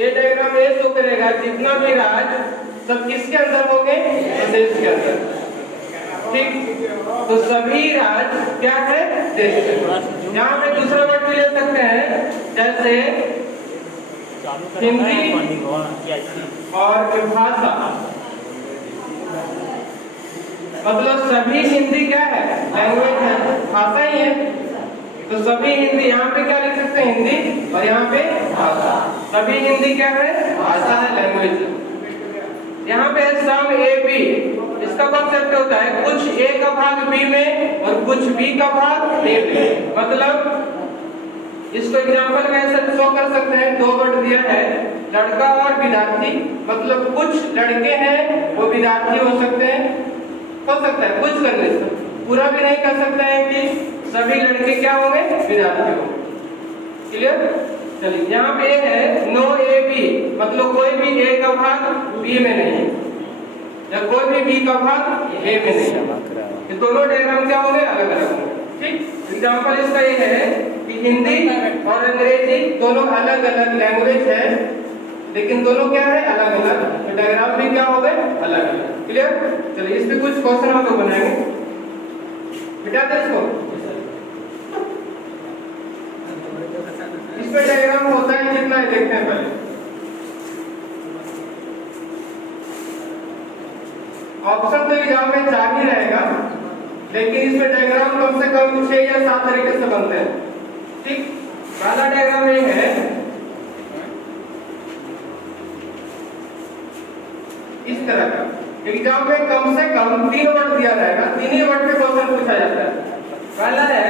ये डायग्राम ये शो करेगा जितना भी राज्य सब किसके अंदर होंगे, देश के अंदर। ठीक, तो सभी राज्य क्या है, देश के अंदर। यहाँ पे दूसरा वर्ड भी ले सकते हैं, जैसे हिंदी और भाषा, मतलब सभी हिंदी क्या है, लैंग्वेज है, भाषा ही है। तो सभी हिंदी, यहाँ पे क्या लिख सकते हैं, हिंदी, और यहाँ पे भाषा। सभी हिंदी क्या है, भाषा है, लैंग्वेज। यहाँ पे सम ए बी, इसका कॉन्सेप्ट होता है कुछ ए का भाग बी में और कुछ बी का भाग ए में। मतलब इसको एग्जांपल में ऐसे शो कर सकते हैं, दो वर्ड दिया है, लड़का और विद्यार्थी। मतलब कुछ लड़के हैं वो विद्यार्थी हो सकते हैं, हो सकता है कुछ करने से, पूरा भी नहीं कर सकते हैं कि सभी लड़के क्या होंगे, विद्यार्थी होंगे। क्लियर? चलिए, यहाँ पे है नो ए बी, मतलब कोई भी ए का भाग बी में नहीं है, या कोई भी बी का भाग ए में नहीं है। ये दोनों डायग्राम क्या होंगे, अलग अलग होंगे। ठीक, एग्जांपल इसका ये है कि हिंदी और अंग्रेजी दोनों अलग अलग लैंग्वेज है, लेकिन दोनों क्या है, अलग अलग, तो डायग्राम भी क्या हो गए, अलग अलग। क्लियर? चलिए, इस पे कुछ क्वेश्चन हम लोग बनाएंगे, बेटा देखो। इसमें डायग्राम होता है कितना है, देखते हैं पहले। ऑप्शन तो एग्जाम में 4 ही रहेगा, लेकिन इसमें डायग्राम कम से कम 6 या 7 तरीके से बनते हैं। ठीक, पहला डायग्राम ये है, इस तरह का। एग्जाम में कम से कम 3 वर्ड दिया जाएगा, 3 ही वर्ड पे क्वेश्चन पूछा जाता है। पहला है,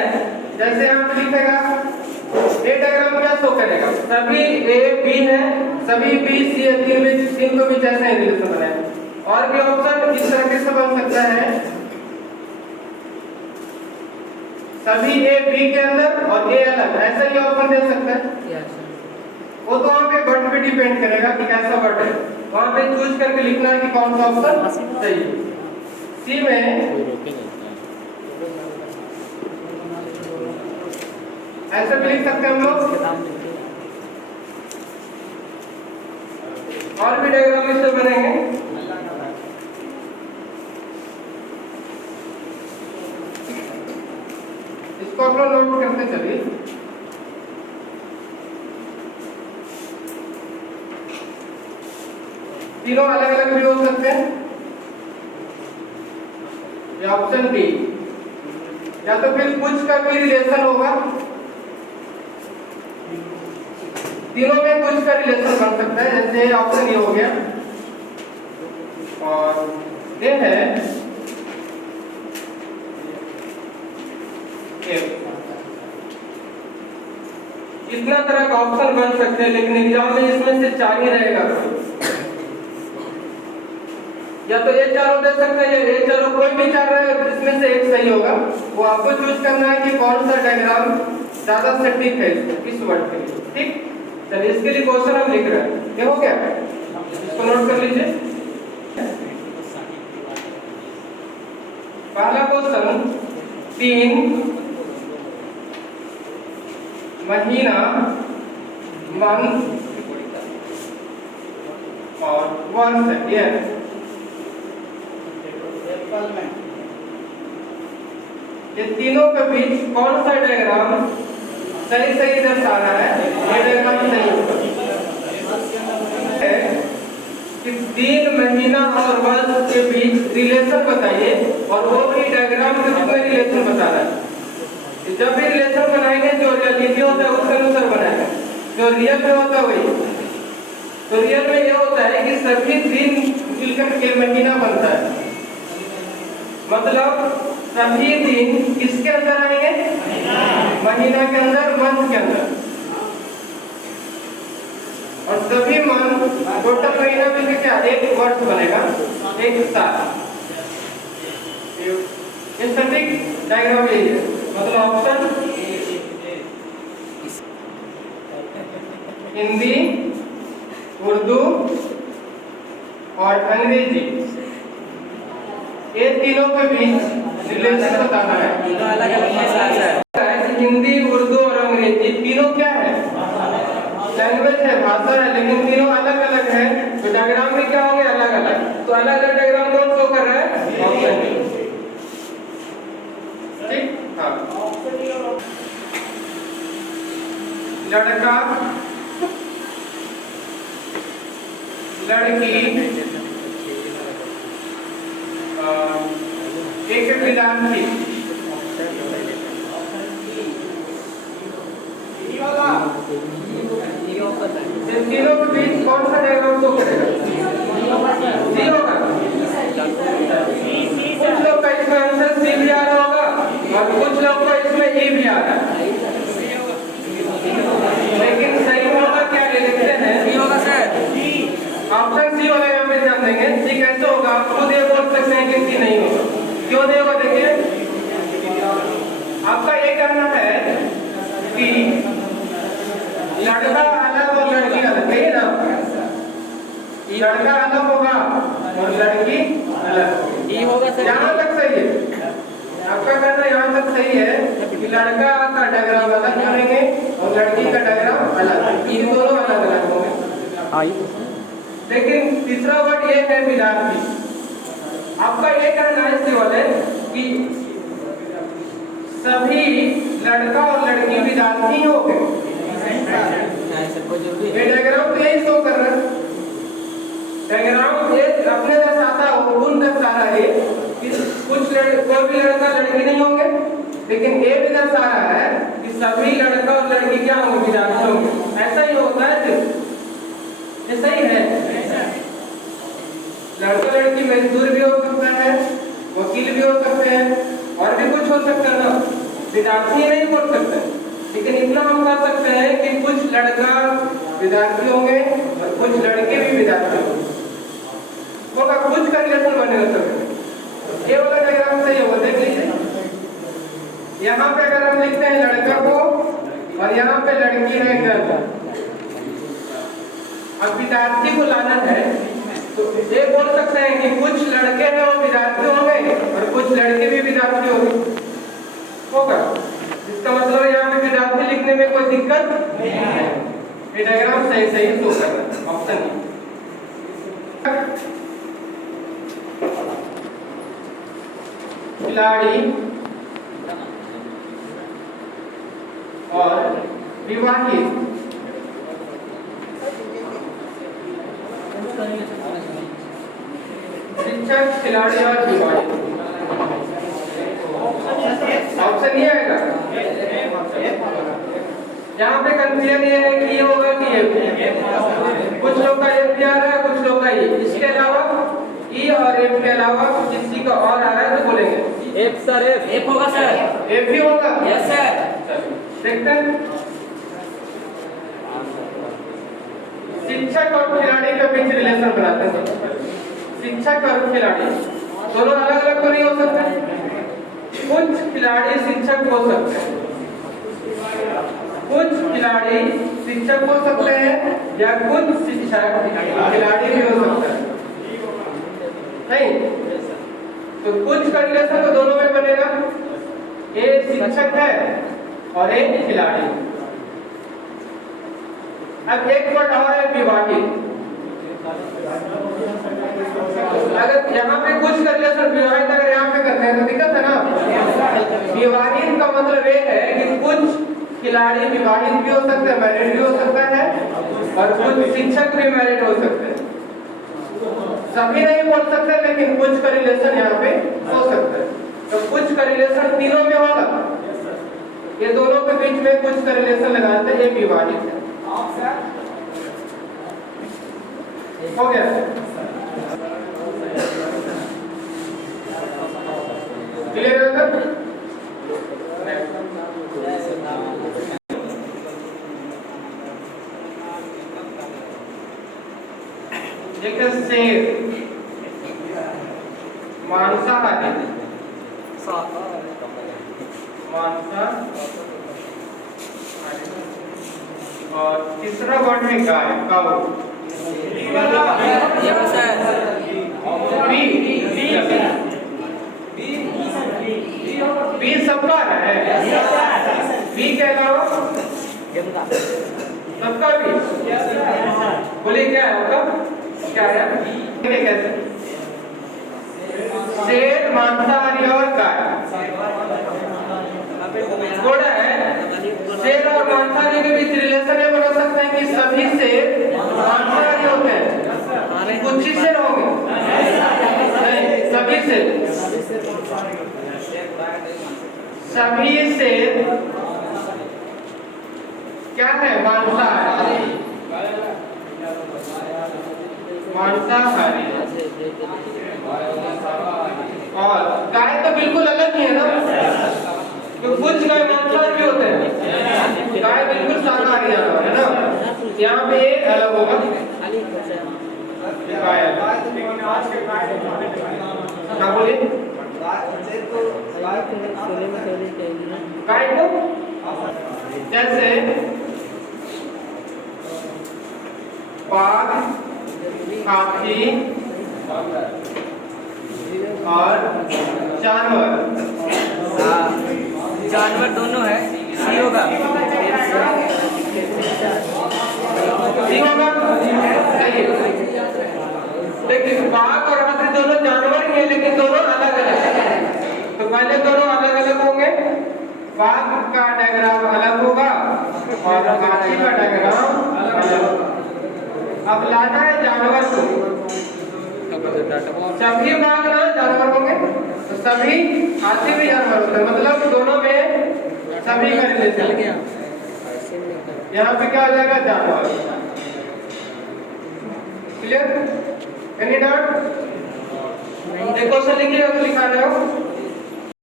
जैसे आप लिखेगा, ये डायग्राम क्या शो करेगा, सभी ए बी है, सभी बी सी है, तीन को भी जैसे रिलेशन बनाए। और भी ऑप्शन इस तरह से बन सकता है, सभी ए बी के अंदर और ए अलग, ऐसा ही ऑप्शन दे सकता है। वो तो वहाँ पे वर्ड पे डिपेंड करेगा कि कैसा वर्ड है, वहाँ पे चूज करके लिखना है कि कौन सा ऑप्शन सही है। सी में ऐसे भी लिख सकते हैं हम लोग, और भी डायग्राम इससे बनेंगे। इसको आप लोग नोट करते चलिए। तीनों अलग अलग भी हो सकते हैं, या ऑप्शन बी, या तो फिर कुछ का भी रिलेशन होगा, तीनों में कुछ का रिलेशन बन सकता है, जैसे ऑप्शन ये हो गया, और ये है इतना तरह का ऑप्शन बन सकते हैं, लेकिन एग्जाम में इसमें से 4 ही रहेगा। या तो ये चारों दे सकते हैं, या ये चारों, कोई भी 4 रहेगा, इसमें से एक सही होगा। वो आपको चूज करना है कि कौन सा डायग्राम ज्यादा सटीक है इस वर्ड के लिए। ठीक, चलिए, इसके लिए क्वेश्चन हम लिख रहे हैं, ये हो गया, इसको नोट कर लीजिए। पहला क्वेश्चन, 3 महीना, मंथ और वर्ष है, ये तीनों के बीच कौन सा डायग्राम सही सही दर्शा रहा है, ये डायग्राम सही होगा। कि 3 महीना और वर्ष के बीच रिलेशन बताइए, और वो भी डायग्राम के रूप में रिलेशन बता रहा है। जब भी रिलेशन बनाएंगे, जो रियलिटी होता है उसके अनुसार बनाएंगे, जो रियल में होता है वही। तो रियल में ये होता है कि सभी दिन मिलकर के महीना बनता है, मतलब सभी दिन किसके अंदर आएंगे, महीना के अंदर, मंथ के अंदर, और सभी मंथ, टोटल महीना मिलकर क्या एक वर्ष बनेगा, एक साल। ये सटीक डायग्राम यही है, मतलब ऑप्शन हिंदी, उर्दू और अंग्रेजी, ये तीनों के बीच रिलेशन बताना है। हिंदी, उर्दू और अंग्रेजी तीनों क्या है, लैंग्वेज है, भाषा है, लेकिन तीनों अलग अलग है, तो डायग्राम में क्या होंगे अलग अलग। तो अलग अलग डायग्राम कौन शो कर रहा है, ऑप्शन डी। ठीक, हाँ। लड़का लड़की एक विद्यार्थी, इन तीनों के बीच कौन सा डायग्राम शो करेगा, सी होगा। कुछ लोग का इसमें आंसर सी भी आ रहा होगा और कुछ लोग का इसमें ए भी आ रहा है, लेकिन सही होगा क्या ले लिखते हैं, सी होगा सर। ऑप्शन सी वाला यहाँ पे ध्यान देंगे। सी कैसे होगा, आप खुद ये बोल सकते हैं कि सी नहीं होगा, क्यों नहीं होगा देखिए। आपका ये कहना है कि लड़का अलग और लड़की अलग, है ना, लड़का अलग होगा और लड़की अलग, ये होगा सर। यहाँ तक सही है, आपका कहना यहाँ तक सही है कि लड़का का डायग्राम अलग करेंगे और लड़की का डायग्राम अलग, ये दोनों अलग अलग होंगे। लेकिन तीसरा वर्ड ये है विद्यार्थी। आपका ये कहना है इसी वाले कि सभी लड़का और लड़की विद्यार्थी हो गए, ये डायग्राम तो यही शो कर रहा है। डायग्राम ये अपने दर्शाता है, गुण दर्शा रहा है कि कुछ कोई भी लड़का लड़की नहीं होंगे, लेकिन ये भी दर्शा रहा है कि सभी लड़का और लड़की क्या होंगे, विद्यार्थी होंगे। ऐसा ही होता है, ये सही है। लड़का लड़की मजदूर भी हो सकता है, वकील भी हो सकते हैं, और भी कुछ हो सकता है ना, विद्यार्थी नहीं बोल सकते, लेकिन इतना हम कह सकते हैं कि कुछ लड़का विद्यार्थी होंगे और कुछ लड़के भी विद्यार्थी होगा, कुछ का रिलेशन बनेगा सब। ये वाला डायग्राम सही होगा, देख लीजिए। यहाँ पे अगर हम लिखते हैं लड़का को और यहाँ पे लड़की है गर्ल, अब विद्यार्थी को लाना है तो ये बोल सकते हैं कि कुछ लड़के हैं वो विद्यार्थी होंगे और कुछ लड़के भी विद्यार्थी होगा। इसका मतलब यहाँ पे विद्यार्थी लिखने में कोई दिक्कत नहीं है, ये डायग्राम सही सही शो कर रहा है, ऑप्शन ए। खिलाड़ी और विवाहित शिक्षक, खिलाड़ी और विवाहित, ऑप्शन ये आएगा। यहाँ पे कंफ्यूजन ये है कि ये होगा कि ये, कुछ लोग का एफ भी आ रहा है, कुछ लोग का ई, इसके अलावा ई और एफ के अलावा किसी का और आ रहा है तो बोलेंगे एफ सर। एफ होगा सर, एफ भी होगा, यस सर। देखते हैं शिक्षक और खिलाड़ी के बीच रिलेशन बनाते हैं। शिक्षक और खिलाड़ी दोनों अलग अलग तो नहीं हो सकते, कुछ खिलाड़ी शिक्षक हो सकते हैं, कुछ खिलाड़ी शिक्षक हो सकते हैं, या कुछ शिक्षक खिलाड़ी भी हो सकता है, नहीं तो कुछ का रिलेशन तो दोनों में बनेगा, एक शिक्षक है और एक खिलाड़ी। अब एक वर्ड और है विवाहित। अगर यहाँ पे कुछ का रिलेशन विवाहित अगर यहाँ पे करते हैं तो दिक्कत है ना। विवाहित का मतलब ये है कि कुछ खिलाड़ी विवाहित भी हो सकते हैं, मैरिड भी हो सकता है, और कुछ शिक्षक भी मैरिड हो सकते हैं। सभी नहीं बोल सकते, लेकिन कुछ का रिलेशन यहाँ पे हो सकता है। तो कुछ का रिलेशन तीनों में होगा, ये दोनों के बीच में कुछ का रिलेशन लगाते हैं, ये विवाहित है। हो गया, क्लियर है सर? एक शेर मांसाहारी, और तीसरा वर्ड में गाय, काऊ। बी सबका है, बी के अलावा सबका भी? बोलिए क्या है आपका? क्या है? कैसे? शेर, मांसाहारी और गाय। थोड़ा है शेर और मांसाहारी के बीच रिलेशन ये बना सकते हैं कि सभी शेर मांसाहारी होते हैं, कुछ ही शेर होंगे नहीं, सभी शेर क्या है? मांसाहारी। और गाय तो बिल्कुल अलग ही है ना, तो कुछ गाय मांसाहारी भी होते हैं, गाय बिल्कुल शाकाहारी है ना। यहाँ पे एक अलग होगा गाय। क्या बोलिए? गाय को जैसे बाघ, हाथी और जानवर। जानवर दोनों है, सी होगा। देखिए बाघ और हाथी दोनों जानवर ही है, लेकिन दोनों अलग अलग है। तो पहले दोनों अलग अलग होंगे, बाघ का डायग्राम अलग होगा और हाथी का डायग्राम अलग होगा। अब लाना है जानवर को, सभी बाघ ना जानवर होंगे तो सभी हाथी भी जानवर होते हैं, मतलब दोनों में सभी का रिलेशन। यहाँ पे क्या हो जाएगा? जानवर। क्लियर? Any doubt? क्वेश्चन लिखिए, लिखा रहे हो।